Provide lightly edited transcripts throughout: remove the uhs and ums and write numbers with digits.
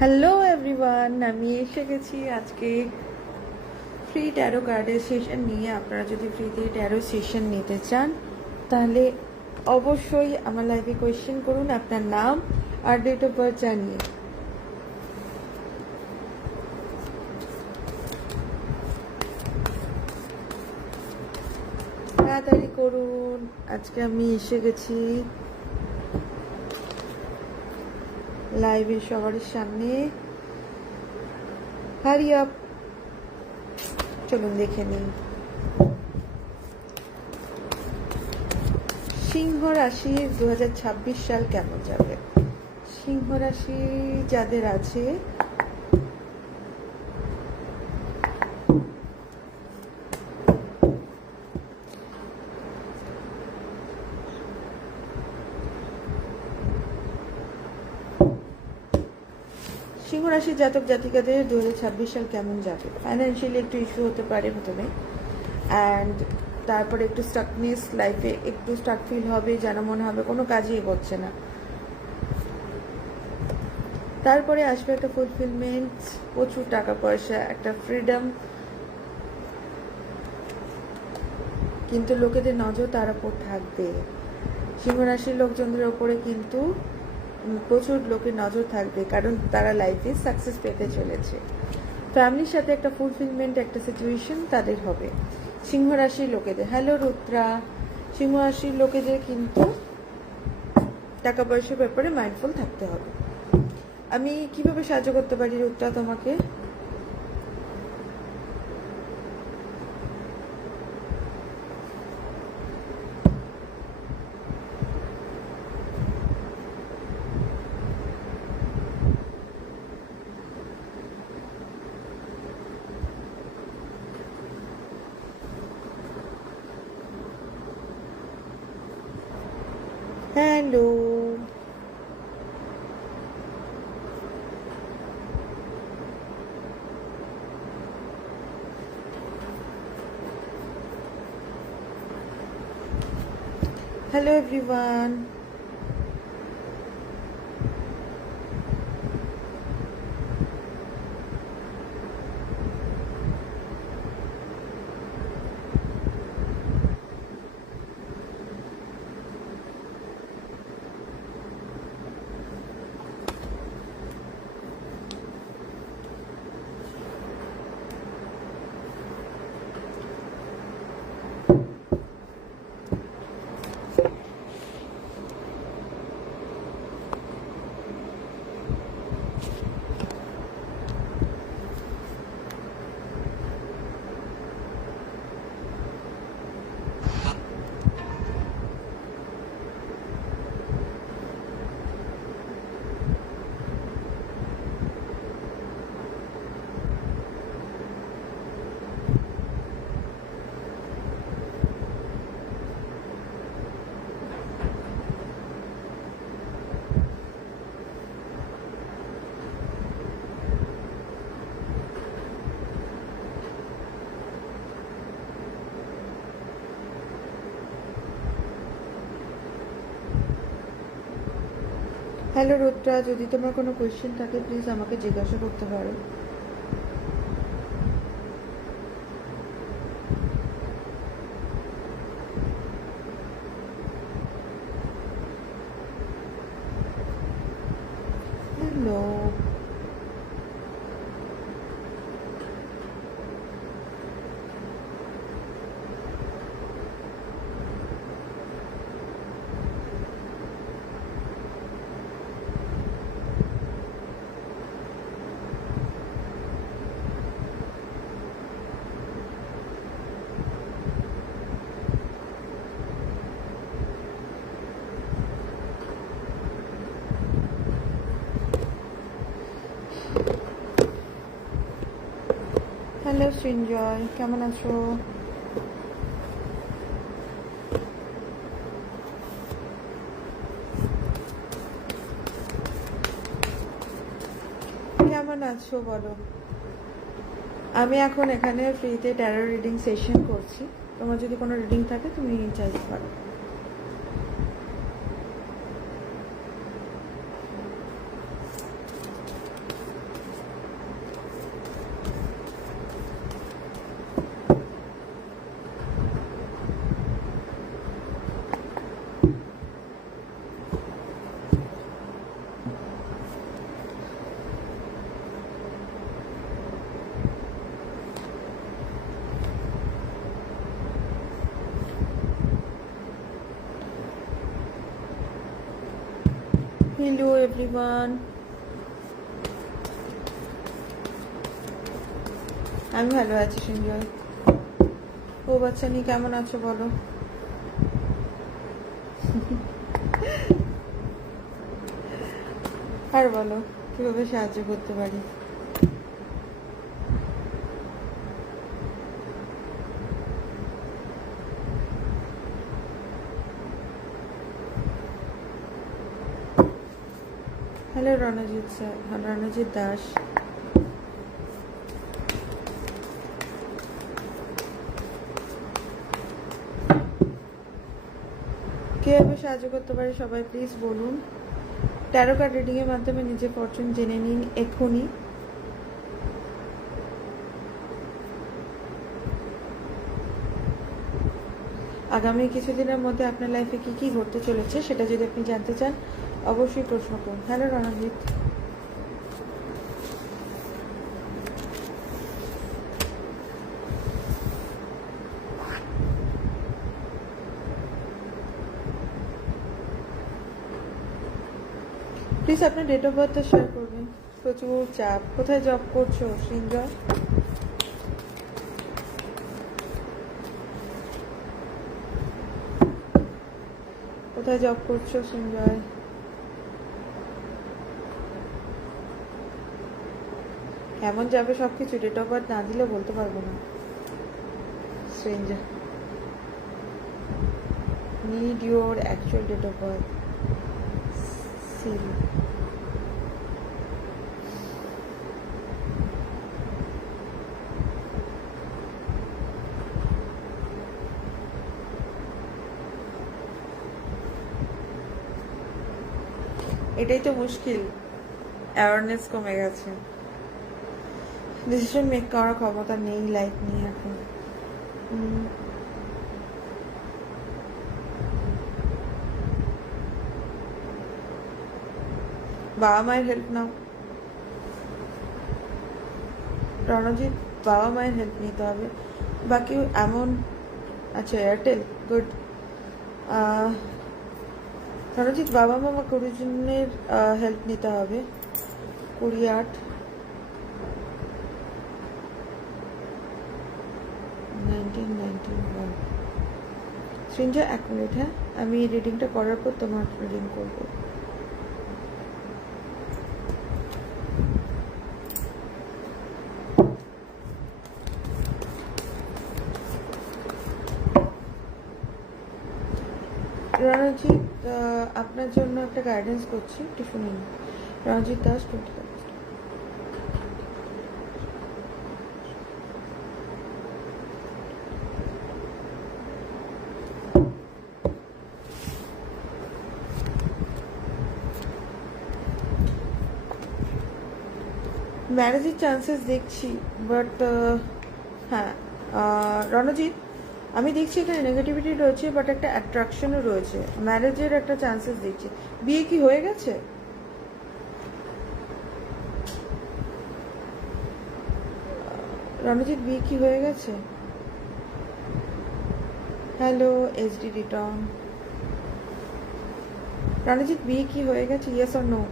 Hello everyone, আমি এসে গেছি আজকে ফ্রি ট্যারো কার্ডের সেশন নিয়ে। আপনারা যদি ফ্রিতে ট্যারো সেশন নিতে চান তাহলে অবশ্যই আমার লাইভে কোয়েশ্চেন করুন আপনার নাম আর ডেট অফ বার্থ জানিয়ে। তাড়াতাড়ি করুন, আজকে আমি এসে গেছি লাইভে সবার সামনে। হারি আপ, চলুন দেখে নিন। সিংহ রাশি 2026 সাল কেমন যাবে? সিংহ রাশি যাদের আছে সিংহ রাশির জাতক জাতিকাদের 2026 সাল কেমন যাবে? ফাইন্যান্সিয়ালি একটু ইস্যু হতে পারে প্রথমে, অ্যান্ড তারপরে একটু স্টাকনেস, লাইফে একটু স্টাক ফিল হবে, যেন মনে হবে কোনো কাজই এগোচ্ছে না। তারপরে আসবে একটা ফুলফিলমেন্ট, প্রচুর টাকা পয়সা, একটা ফ্রিডম, কিন্তু লোকেদের নজর তার উপর থাকবে। সিংহ রাশির লোকজনদের ওপরে কিন্তু প্রচুর লোকের নজর থাকবে, কারণ তারা লাইফে সাকসেস পেতে চলেছে। ফ্যামিলির সাথে একটা ফুলফিলমেন্ট, একটা সিচুয়েশন তাদের হবে সিংহ রাশির লোকেদের। হ্যালো রুদ্রা, সিংহ রাশির লোকেদের কিন্তু টাকা পয়সার ব্যাপারে মাইন্ডফুল থাকতে হবে। আমি কিভাবে সাহায্য করতে পারি রুদ্রা তোমাকে? Hello, hello everyone. Hello Rudra, যদি তোমার কোনো কোয়েশ্চেন থাকে প্লিজ আমাকে জিজ্ঞাসা করতে পারো। হ্যালো, হ্যালো সৃঞ্জয়, কেমন আছো? কেমন আছো বলো। আমি এখন এখানে ফ্রিতে ট্যারো রিডিং সেশন করছি। তোমার যদি কোনো রিডিং থাকে তুমি চাইতে পারো। হ্যালো এভরিওয়ান, আমি ভালো আছি সঞ্জয়। ও বাচ্চা নি কেমন আছো বলো? আর বলো কিভাবে সাহায্য করতে পারি? Hello Ranjit sir, Ranjit Das. কিভাবে সাহায্য করতে পারি সবাই প্লিজ বলুন। ট্যারো কার্ড রিডিং এর মাধ্যমে নিজের ফরচুন জেনে নিন এখনই। আগামী কিছুদিনের মধ্যে আপনার লাইফে কি কি ঘটতে চলেছে সেটা যদি আপনি জানতে চান অবশ্যই প্রশ্ন করুন। হ্যালো রণজিৎ। প্লিজ আপনার ডেট অফ বার্থটা শেয়ার করবেন। প্রচুর চাপ। কোথায় জব করছো সঞ্জয়? কোথায় জব করছো সঞ্জয়? কেমন যাবে সবকিছু ডেট অফ বার্থ না দিলে বলতে পারবো না। Sanjay, need your actual date of birth. Siri. এটাই তো মুশকিল, অ্যাওয়ারনেস কমে গেছে, ডিসিশন মেক করার ক্ষমতা নেই লাইফ নিয়ে এখন। বাবা মায়ের হেল্প নাও রণজিৎ, বাবা মায়ের হেল্প নিতে হবে। বাকি এমন আচ্ছা এয়ারটেল গুড। রণজিৎ বাবা মামা গুরুজনের হেল্প নিতে হবে। 28/1991। সঞ্জয় এক মিনিট, হ্যাঁ আমি রিডিংটা করার পর তোমার রিডিং করবো। রণজিৎ আপনার জন্য একটা গাইডেন্স করছি, একটু শুনুন। রণজিৎ দাস 20। ম্যারেজের চান্সেস দেখছি, বাট হ্যাঁ রণজিৎ আমি দেখছি এখানে নেগেটিভিটি রয়েছে, বাট একটা অ্যাট্রাকশনও রয়েছে। ম্যারেজের একটা চান্সেস দেখছি। বিয়ে কি হয়ে গেছে? রণজিৎ বিয়ে কি হয়ে গেছে? Hello SD return. রণজিৎ বিয়ে কি হয়ে গেছে, ইয়েস অর নো?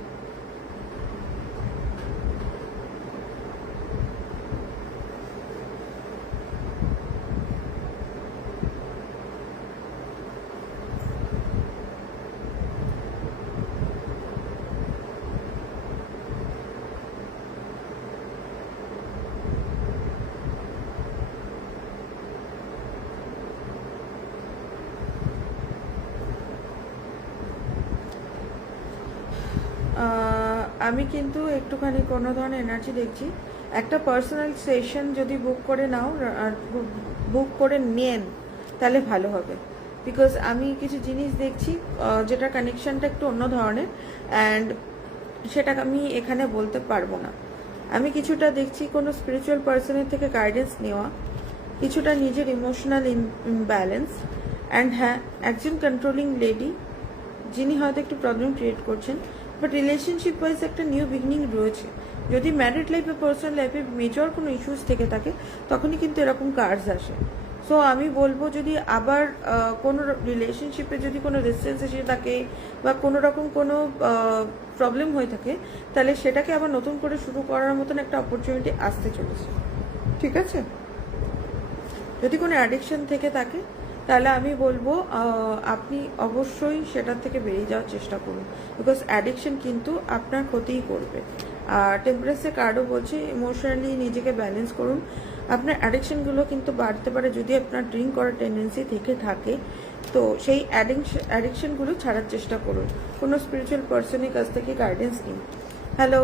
আমি কিন্তু একটুখানি কোনো ধরনের এনার্জি দেখছি। একটা পার্সোনাল সেশন যদি বুক করে নাও, বুক করে নেন তাহলে ভালো হবে। বিকজ আমি কিছু জিনিস দেখছি যেটা কানেকশনটা একটু অন্য ধরনের, অ্যান্ড সেটা আমি এখানে বলতে পারবো না। আমি কিছুটা দেখছি কোনো স্পিরিচুয়াল পার্সনের থেকে গাইডেন্স নেওয়া, কিছুটা নিজের ইমোশনাল ইমব্যালেন্স, অ্যান্ড হ্যাঁ একজন কন্ট্রোলিং লেডি যিনি হয়তো একটু প্রবলেম ক্রিয়েট করছেন, বাট রিলেশনশিপ ওয়াইজ একটা নিউ বিগিনিং রয়েছে। যদি ম্যারিড লাইফে পার্সোনাল লাইফে মেজর কোনো ইস্যুস থেকে থাকে তখনই কিন্তু এরকম কার্ডস আসে। সো আমি বলবো যদি আবার কোনো রিলেশনশিপে যদি কোনো ডিস্টেন্স এসে থাকে বা কোনো রকম কোনো প্রবলেম হয়ে থাকে, তাহলে সেটাকে আবার নতুন করে শুরু করার মতন একটা অপরচুনিটি আসতে চলেছে। ঠিক আছে? যদি কোনো অ্যাডিকশন থেকে থাকে তাহলে আমি বলবো আপনি অবশ্যই সেটার থেকে বেরিয়ে যাওয়ার চেষ্টা করুন, বিকজ অ্যাডিকশন কিন্তু আপনার ক্ষতিই করবে। আর টেম্পারেন্সের কার্ডও বলছে ইমোশনালি নিজেকে ব্যালেন্স করুন। আপনার অ্যাডিকশনগুলো কিন্তু বাড়তে পারে যদি আপনার ড্রিঙ্ক করার টেন্ডেন্সি থেকে থাকে, তো সেই অ্যাডিকশনগুলো ছাড়ার চেষ্টা করুন। কোনো স্পিরিচুয়াল পার্সনের কাছ থেকে গাইডেন্স নিন। হ্যালো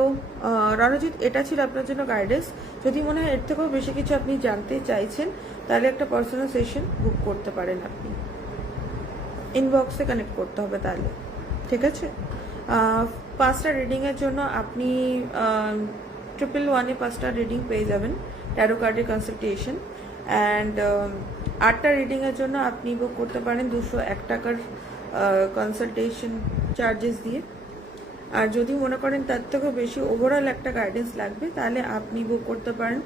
রণজিৎ, এটা ছিল আপনার জন্য গাইডেন্স। যদি মনে হয় এর থেকেও বেশি কিছু আপনি জানতে চাইছেন তাহলে একটা পার্সোনাল সেশন বুক করতে পারেন, আপনি ইনবক্সে কানেক্ট করতে হবে তাহলে। ঠিক আছে? 5টা রিডিংয়ের জন্য আপনি 111 5টা রিডিং পেয়ে যাবেন, ট্যারো কার্ডের কনসালটেশন। অ্যান্ড 8টা রিডিংয়ের জন্য আপনি বুক করতে পারেন 201 টাকার কনসালটেশন চার্জেস দিয়ে। আর যদি মনে করেন তার থেকেও বেশি ওভারঅল একটা গাইডেন্স লাগবে তাহলে আপনি বুক করতে পারেন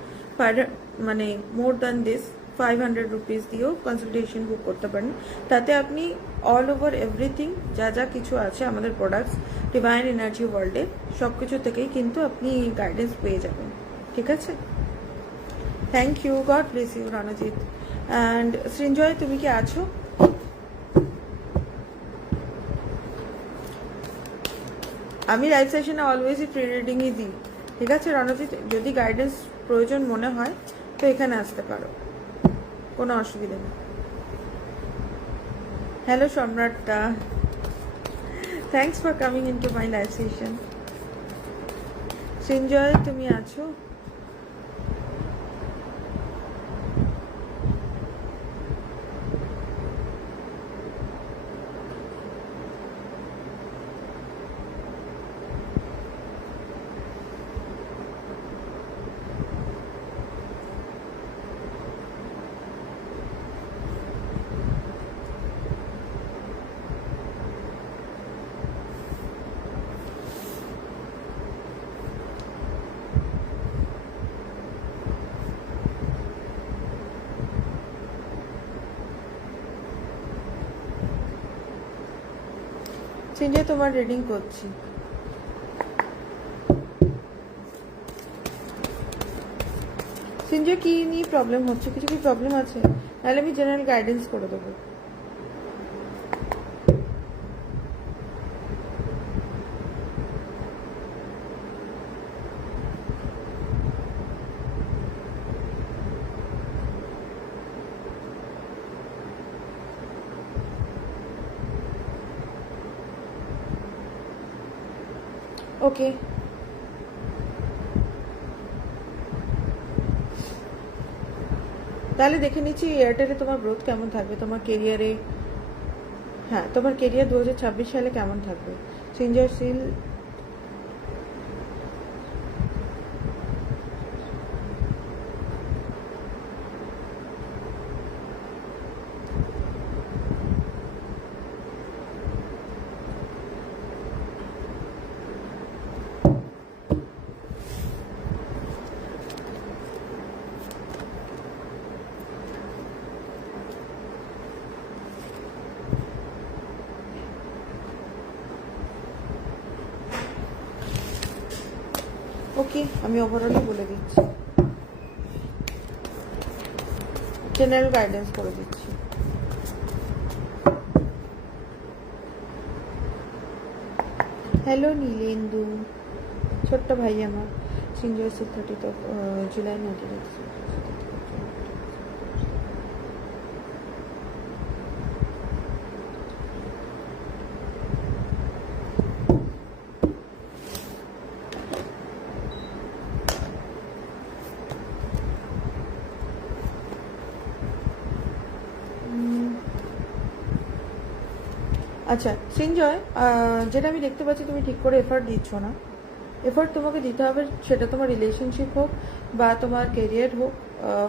মানে মোর দ্যান দিস 500 রুপিস দিয়েও কনসালটেশন বুক করতে পারেন। তাতে আপনি অল ওভার এভরিথিং যা যা কিছু আছে আমাদের প্রোডাক্টস ডিভাইন এনার্জি ওয়ার্ল্ডে সব কিছু থেকেই কিন্তু আপনি গাইডেন্স পেয়ে যাবেন। ঠিক আছে? Thank you, god bless you Ranjit. And Srinjoy, তুমি কি আছো? আমি লাইভ সেশনে অলওয়েজই প্রি রিডিংই দিই। ঠিক আছে রণজিৎ, যদি গাইডেন্স প্রয়োজন মনে হয় তো এখানে আসতে পারো, কোনো অসুবিধা নেই। হ্যালো সম্রাট দা, thanks for coming into my live session. Sanjay, তুমি আছো? সঞ্জয়, তোমার রিডিং করছি। সঞ্জয়, কি নিয়ে প্রবলেম হচ্ছে? কিছু কি প্রবলেম আছে? তাহলে আমি জেনারেল গাইডেন্স করে দেবো। ওকে, তাহলে দেখে নিচ্ছি এয়ারটেলে তোমার গ্রোথ কেমন থাকবে, তোমার কেরিয়ারে। হ্যাঁ, তোমার কেরিয়ার 2026 সালে কেমন থাকবে। সিঞ্জার সিল, ওকে, আমি ওভারঅলই বলে দিচ্ছি, জেনারেল গাইডেন্স করে দিচ্ছি। হ্যালো নীলেন্দু, ছোট্ট ভাই আমার। সিঞ্জয় সিল 30 জুলাই 1996। আচ্ছা সঞ্জয়, যেটা আমি দেখতে পাচ্ছি তুমি ঠিক করে এফার্ট দিচ্ছ না। এফার্ট তোমাকে দিতে হবে, সেটা তোমার রিলেশনশিপ হোক বা তোমার কেরিয়ার হোক,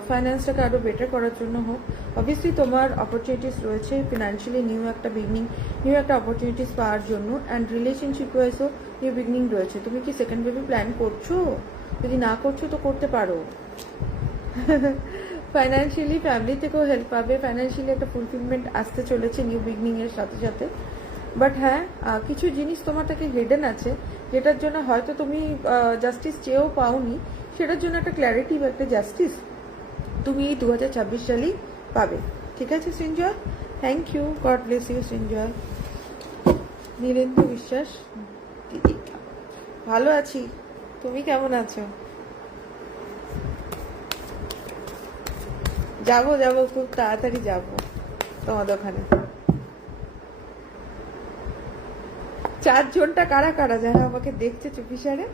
ফাইন্যান্সটাকে আরও বেটার করার জন্য হোক। অবভিয়াসলি তোমার অপরচুনিটিস রয়েছে ফিনান্সিয়ালি, নিউ একটা বিগনিং, নিউ একটা অপরচুনিটিস পাওয়ার জন্য। অ্যান্ড রিলেশনশিপ ওয়াইজও নিউ বিগনিং রয়েছে। তুমি কি সেকেন্ড বেবি প্ল্যান করছো? যদি না করছো তো করতে পারো। ফাইন্যান্সিয়ালি ফ্যামিলি থেকেও হেল্প পাবে, ফাইন্যান্সিয়ালি একটা ফুলফিলমেন্ট আসতে চলেছে নিউ বিগনিং এর সাথে সাথে। বাট হ্যাঁ, কিছু জিনিস তোমার থেকে হিডেন আছে, যেটার জন্য হয়তো তুমি জাস্টিস চেয়েও পাওনি, সেটার জন্য একটা ক্ল্যারিটি বা একটা জাস্টিস তুমি এই 2026 সালেই পাবে। ঠিক আছে Srinjoy, thank you, god bless you Srinjoy. Nilendu Biswas, দিদি ভালো আছি, তুমি কেমন আছো? যাবো যাবো, খুব তাড়াতাড়ি যাবো তোমাদের ওখানে। 4 জনটা কারা কারা যারা আমাকে দেখছে চুপিসারে,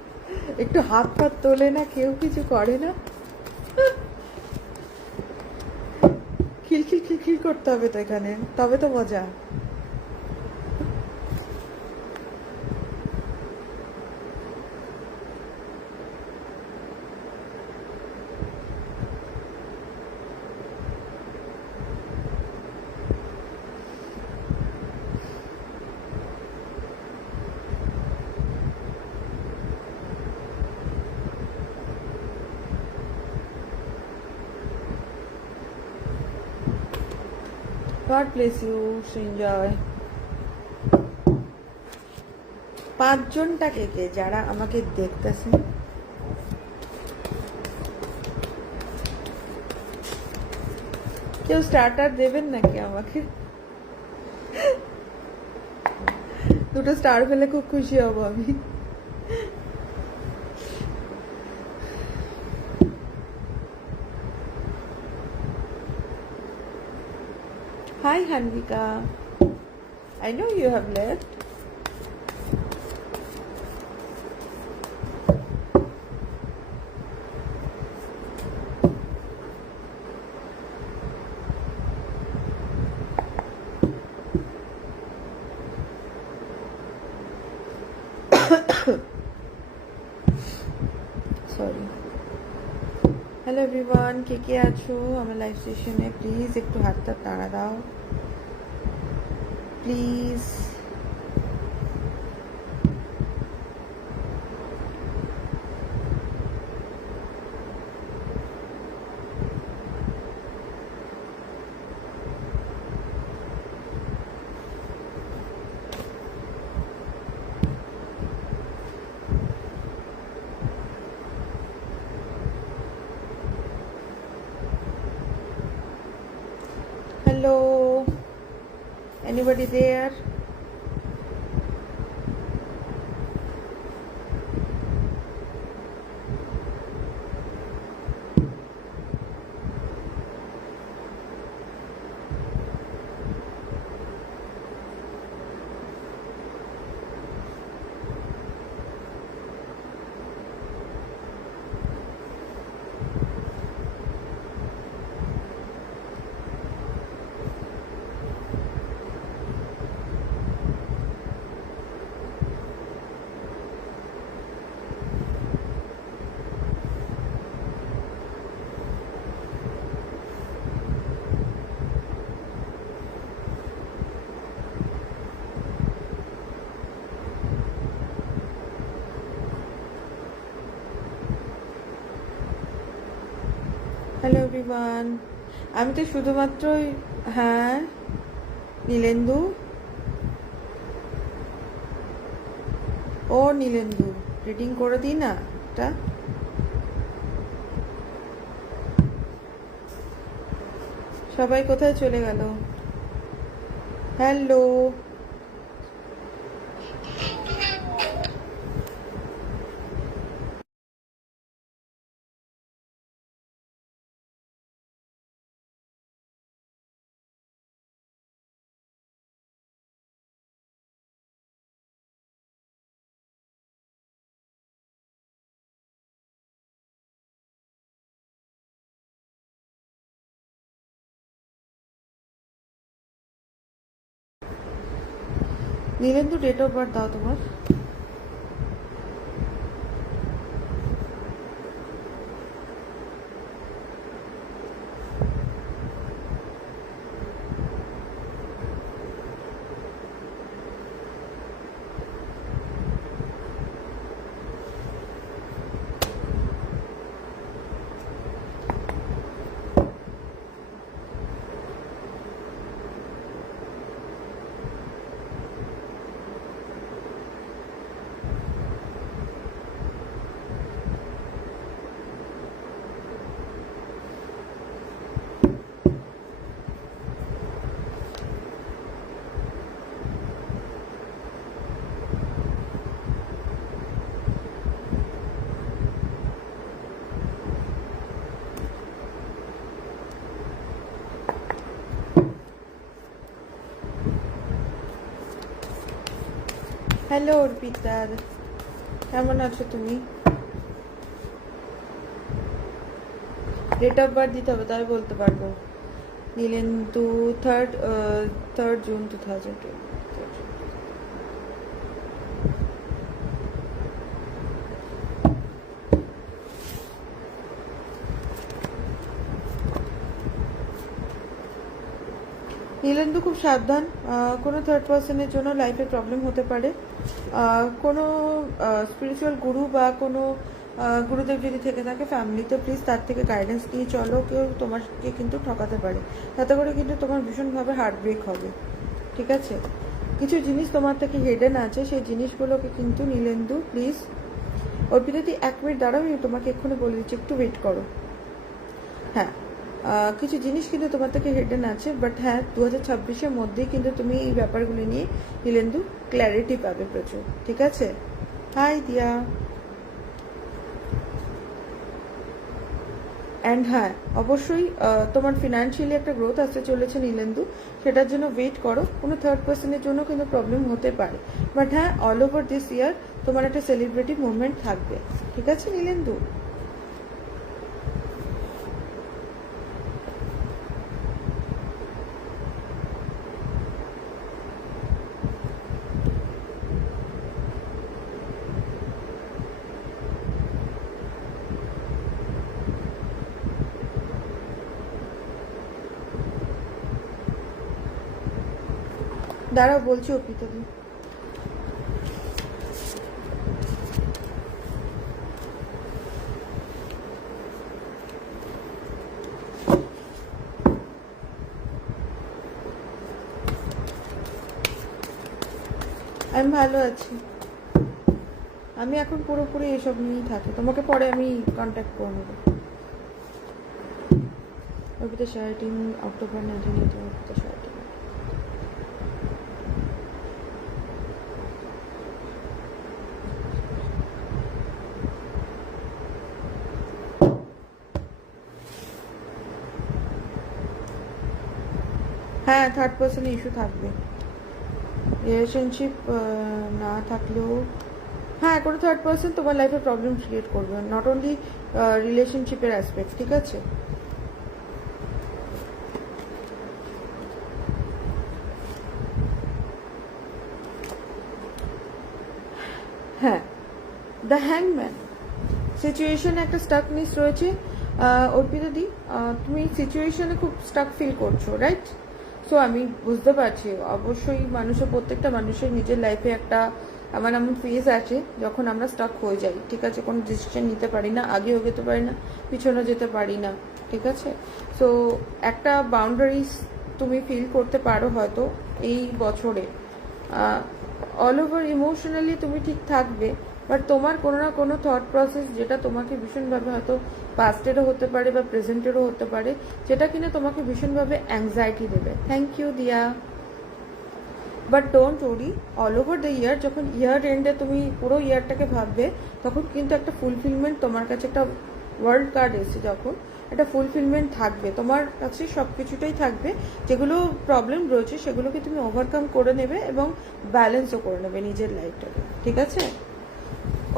একটু হাত ফাত তোলে না, কেউ কিছু করে না। খিলখিল খিলখিল করতে হবে তো এখানে, তবে তো মজা। God bless you, Srinjoy. 5 জনটা কে কে যারা আমাকে দেখতেছে? কেউ স্টার্টার দেবেন নাকি আমাকে? দুটো স্টার পেলে খুব খুশি হব আমি। Hi Hanvika, I know you have left. Sorry. Hello everyone, কে কে আছো আমার লাইভ সেশনে? প্লিজ একটু হাতটা তাড়া দাও please. Hello, anybody there? Hello everyone, আমি তো শুধুমাত্রই, হ্যাঁ নীলেন্দু, ও নীলেন্দু রিডিং করে দিই না এটা। সবাই কোথায় চলে গেল? হ্যালো, নীলেন্দু ডেট অফ বার্থ দাও তোমার। হ্যালো অর্পিতার, কেমন আছো তুমি? ডেট অফ বার্থ দিতে হবে, তবে বলতে পারবো। Nilendu 3rd June 2020। নীলেন্দু খুব সাবধান, কোনো থার্ড পার্সনের জন্য লাইফে প্রবলেম হতে পারে। কোনো স্পিরিচুয়াল গুরু বা কোনো গুরুদেব যদি থেকে থাকে ফ্যামিলিতে, প্লিজ তার থেকে গাইডেন্স নিয়ে চলো। কেউ তোমাকে কিন্তু ঠকাতে পারে, তাতে করে কিন্তু তোমার ভীষণভাবে হার্ট ব্রেক হবে। ঠিক আছে, কিছু জিনিস তোমার থেকে হেডেন আছে, সেই জিনিসগুলোকে কিন্তু নীলেন্দু প্লিজ। অর্পিতাদি 1 মিনিট দাঁড়াও, আমি তোমাকে এক্ষুনি বলে দিচ্ছি, একটু ওয়েট করো। হ্যাঁ, কিছু জিনিস কিন্তু তোমার থেকে হেডেন আছে, বাট হ্যাঁ 2026-এর মধ্যেই কিন্তু তুমি এই ব্যাপারগুলো নিয়ে নীলেন্দু ক্ল্যারিটি পাবে প্রচুর। ঠিক আছে, হাই দিয়া। অ্যান্ড হ্যাঁ, অবশ্যই তোমার ফিনান্সিয়ালি একটা গ্রোথ আসতে চলেছে নীলেন্দু, সেটার জন্য ওয়েট করো। কোনো থার্ড পার্সনের জন্য কিন্তু প্রবলেম হতে পারে, বাট হ্যাঁ অল ওভার দিস ইয়ার তোমার একটা সেলিব্রিটি মুভমেন্ট থাকবে। ঠিক আছে নীলেন্দু? দাঁড়াও বলছি অর্পিতাদি। আমি ভালো আছি, আমি এখন পুরোপুরি এসব নিয়েই থাকি, তোমাকে পরে আমি কন্ট্যাক্ট করে নেবো। অর্পিতা শার্টিং অক্টোবর 1980। অর্পিতা শার্টিং হ্যাঁ থার্ড পার্সন ইস্যু থাকবে, রিলেশনশিপ না থাকলেও হ্যাঁ কোনো থার্ড পার্সন তোমার লাইফে প্রবলেম ক্রিয়েট করবে, নট অনলি রিলেশনশিপের অ্যাসপেক্ট। ঠিক আছে, হ্যাঁ দ্য হ্যাংম্যান সিচুয়েশনে একটা স্টাকনেস রয়েছে। অর্পিতাদি, তুমি সিচুয়েশনে খুব স্টাক ফিল করছো, রাইট? সো আমি বুঝতে পারছি, অবশ্যই প্রত্যেকটা মানুষের নিজের লাইফে একটা এমন ফেজ আছে যখন আমরা স্টাক হয়ে যাই। ঠিক আছে, কোনো ডিসিশন নিতে পারি না, আগেও যেতে পারি না, পিছনে যেতে পারি না। ঠিক আছে, সো একটা বাউন্ডারিজ তুমি ফিল করতে পারো হয়তো এই বছরে। অল ওভার ইমোশনালি তুমি ঠিক থাকবে, বাট তোমার কোনো না কোনো থট প্রসেস যেটা তোমাকে ভীষণভাবে হয়তো পাস্টেরও হতে পারে বা প্রেজেন্টেরও হতে পারে, যেটা কিনা তোমাকে ভীষণভাবে অ্যাংজাইটি দেবে। থ্যাংক ইউ দিয়া। But don't worry, all over the year যখন ইয়ার এন্ডে তুমি পুরো ইয়ারটাকে ভাববে, তখন কিন্তু একটা ফুলফিলমেন্ট তোমার কাছে, একটা ওয়ার্ল্ড কার্ড এসে যখন একটা ফুলফিলমেন্ট থাকবে তোমার কাছে, সব কিছুটাই থাকবে। যেগুলো প্রবলেম রয়েছে সেগুলোকে তুমি ওভারকাম করে নেবে এবং ব্যালেন্সও করে নেবে নিজের লাইফটাকে। ঠিক আছে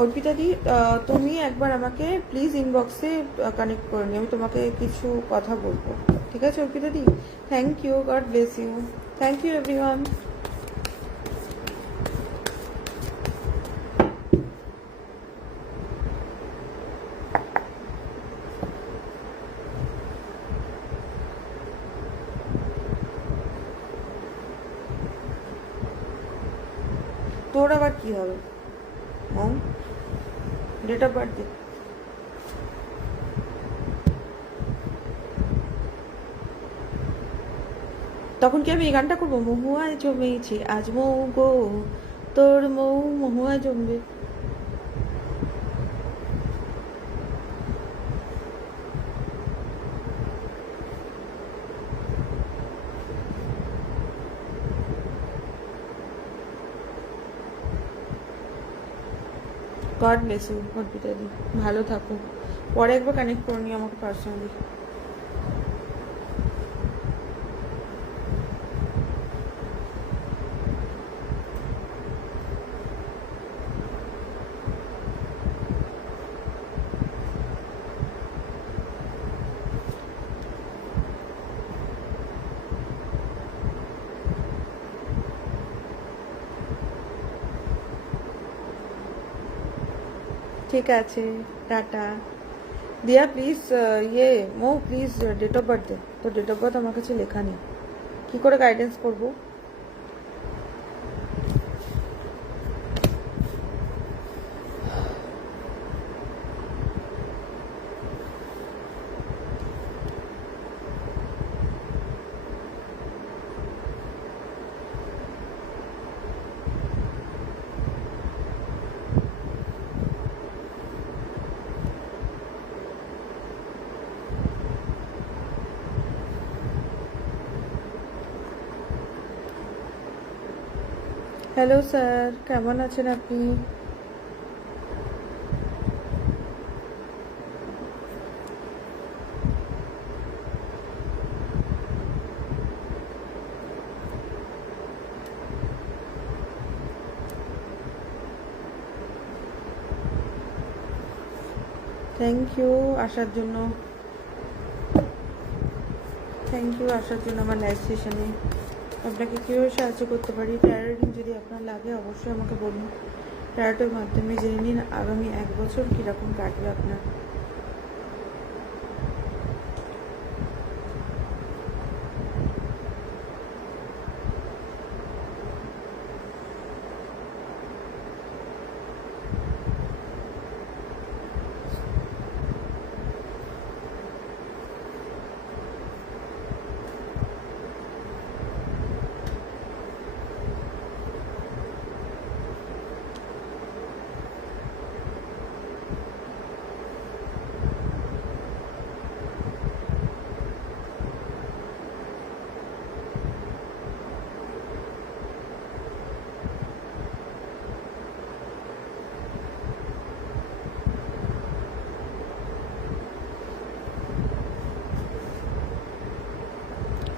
অর্পিতাদি, তুমি একবার আমাকে প্লিজ ইনবক্সে কানেক্ট করে নিও, আমি তোমাকে কিছু কথা বলবো। ঠিক আছে অর্পিতাদি, thank you, god bless you, thank you everyone. তোর আবার কি হবে? হ্যাঁ, ডেট অফ বার্থ দে। তখন কি আমি এই গানটা করবো? মহুয়ায় জমেছে আজ মৌ গো, তোর মৌ মহুয়ায় জমবে। গড ব্লেস ইউ অর্পিতাদি, ভালো থাকো। পরে একবার কানেক্ট করে নিও আমাকে পার্সোনালি। ঠিক আছে, টাটা। দিয়া প্লিজ, মো প্লিজ ডেট অফ বার্থ দে। তো ডেট অফ বার্থ আমার কাছে লেখা নেই, কী করে গাইডেন্স করবো? হ্যালো স্যার, কেমন আছেন আপনি? থ্যাংক ইউ আসার জন্য, আমার লাইভ সেশনে। আপনাকে কীভাবে সাহায্য করতে পারি? ট্যারো রিডিং যদি আপনার লাগে অবশ্যই আমাকে বলুন। ট্যারোটের মাধ্যমে জেনে নিন আগামী 1 বছর কীরকম কাটবে আপনার।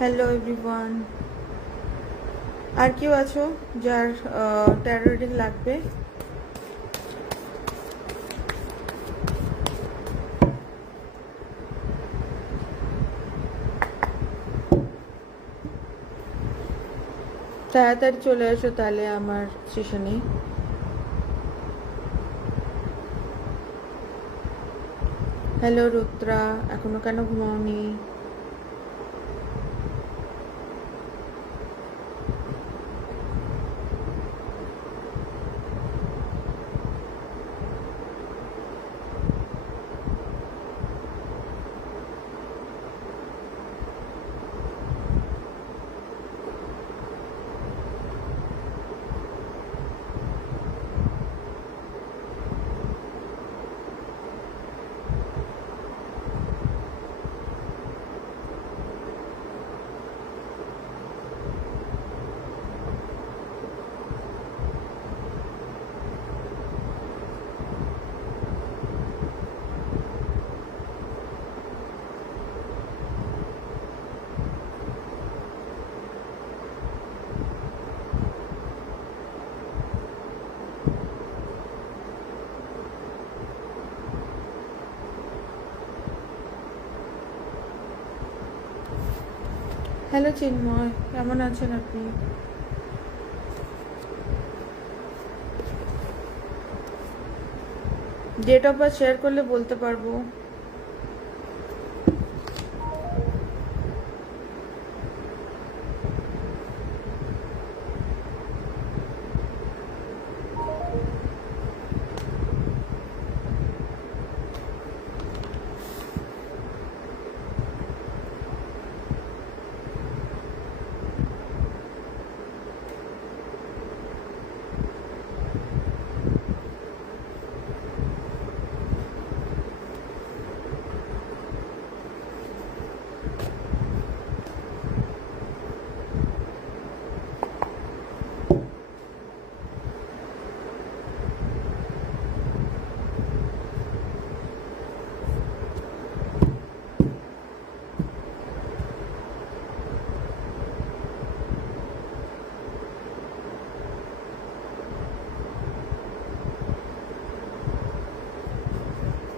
হ্যালো এভরিওয়ান, আর কেউ আছো যার ট্যারো রিডিং লাগবে? তাড়াতাড়ি চলে এসো তাহলে আমার সেশনে। হ্যালো রুদ্রা, এখনো কেন ঘুমাওনি? হ্যালো চিন্ময়, কেমন আছেন আপনি? ডেট অফ বার্থ শেয়ার করলে বলতে পারবো।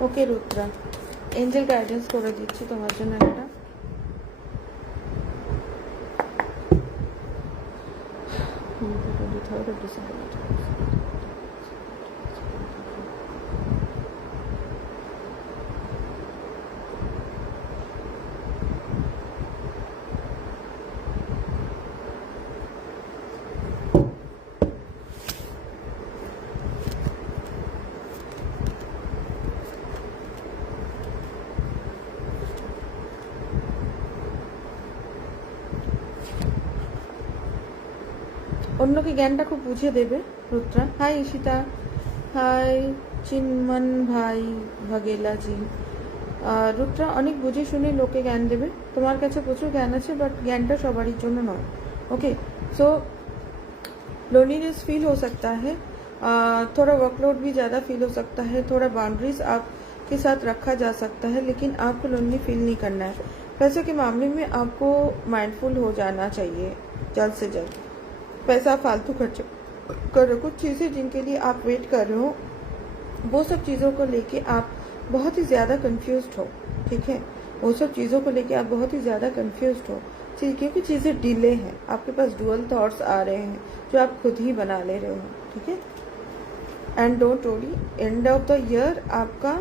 ওকে রুদ্রা, এঞ্জেল গাইডেন্স করে দিচ্ছি তোমার জন্য একটা। অন্যকে জ্ঞানটা খুব বুঝিয়ে দেবে রুদ্রা। হাই ঈশিতা, হাই চিন্মন ভাই ভাগেলা জি। রুদ্রা অনেক বুঝে শুনে লোকে জ্ঞান দেবে, তোমার কাছে প্রচুর জ্ঞান আছে বাট জ্ঞানটা সবারই জন্য নয়। ओके सो लोनलीनेस फील हो सकता है, थोड़ा वर्कलोड भी ज़्यादा फील हो सकता है, थोड़ा बाउंड्रीज आपके साथ रखा जा सकता है, लेकिन आपको लोनली फील नहीं करना है। पैसों के मामले में आपको माइंडफुल हो जाना चाहिए जल्द से जल्द। पैसा फालतू खर्च करो, कुछ चीज़ें जिनके लिए आप वेट कर रहे हो वो सब चीज़ों को लेके आप बहुत ही ज़्यादा कंफ्यूज्ड हो, ठीक है। वो सब चीज़ों को लेके आप बहुत ही ज़्यादा कंफ्यूज्ड हो, ठीक, क्योंकि चीज़ें डिले हैं, आपके पास डुअल थॉट्स आ रहे हैं जो आप खुद ही बना ले रहे हो, ठीक है। And don't worry, end of the year आपका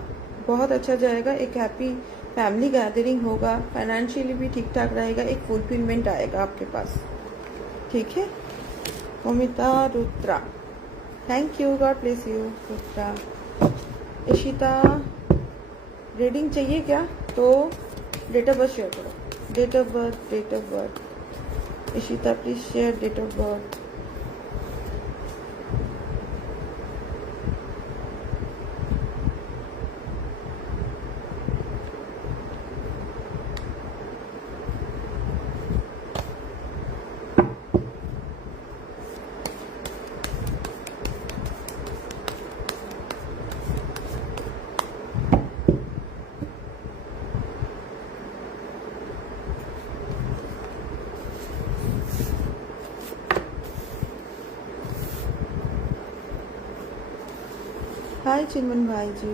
बहुत अच्छा जाएगा, एक हैप्पी फैमिली गैदरिंग होगा, फाइनेंशियली भी ठीक ठाक रहेगा, एक फुलफिलमेंट आएगा आपके पास, ठीक है। Amita Rudra, thank you, God bless you Rudra. Ishita, reading चाहिए क्या? तो डेट ऑफ बर्थ शेयर करो, date of birth, date of birth. Ishita please share date of birth. Hi Chinman भाई ji,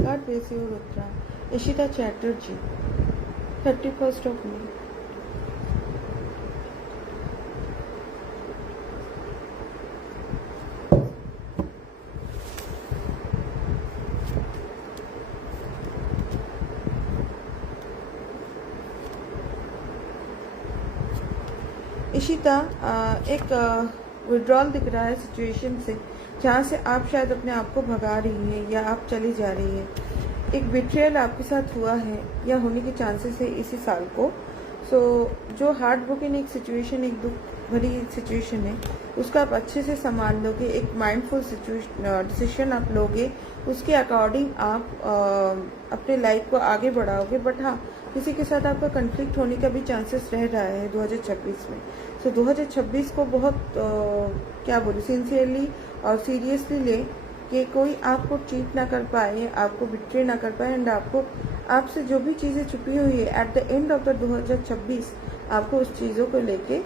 God bless you Rudra. Ishita Chatterjee, 31st of May। Ishita, एक विड्रॉल दिख रहा है सिचुएशन से, जहाँ से आप शायद अपने आप को भगा रही है या आप चली जा रही है। एक बिट्रियल आपके साथ हुआ है या होने के चांसेस है इसी साल को। सो जो हार्ट ब्रोकन एक सिचुएशन, एक दुख भरी सिचुएशन है, उसको आप अच्छे से संभाल लोगे, एक माइंडफुल डिसीजन आप लोगे, उसके अकॉर्डिंग आप अपने लाइफ को आगे बढ़ाओगे। बट हाँ, किसी के साथ आपका कंफ्लिक्ट होने का भी चांसेस रह रहा है 2026 में। सो 2026 को बहुत क्या बोलूँ, सिंसियरली और सीरियसली ले कि कोई आपको चीट ना कर पाए, आपको बिट्रे ना कर पाए, एंड आपसे जो भी चीज़ें छुपी हुई है at the end of the 2026 आपको उस चीज़ों को लेके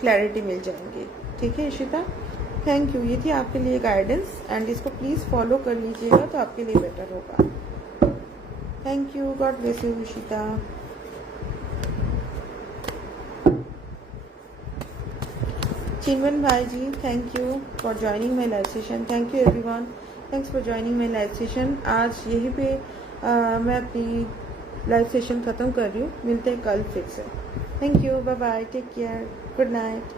क्लैरिटी मिल जाएंगी, ठीक है इशिता। थैंक यू, ये थी आपके लिए गाइडेंस, एंड इसको प्लीज़ फॉलो कर लीजिएगा तो आपके लिए बेटर होगा। Thank you, God bless you Ishita. Chinman भाई ji, thank you for joining my live session. Thank you everyone, thanks for joining my live session. आज यहीं पे मैं अपनी लाइव सेशन ख़त्म कर रही हूँ, मिलते हैं कल फिर से। Thank you, bye bye, take care, good night.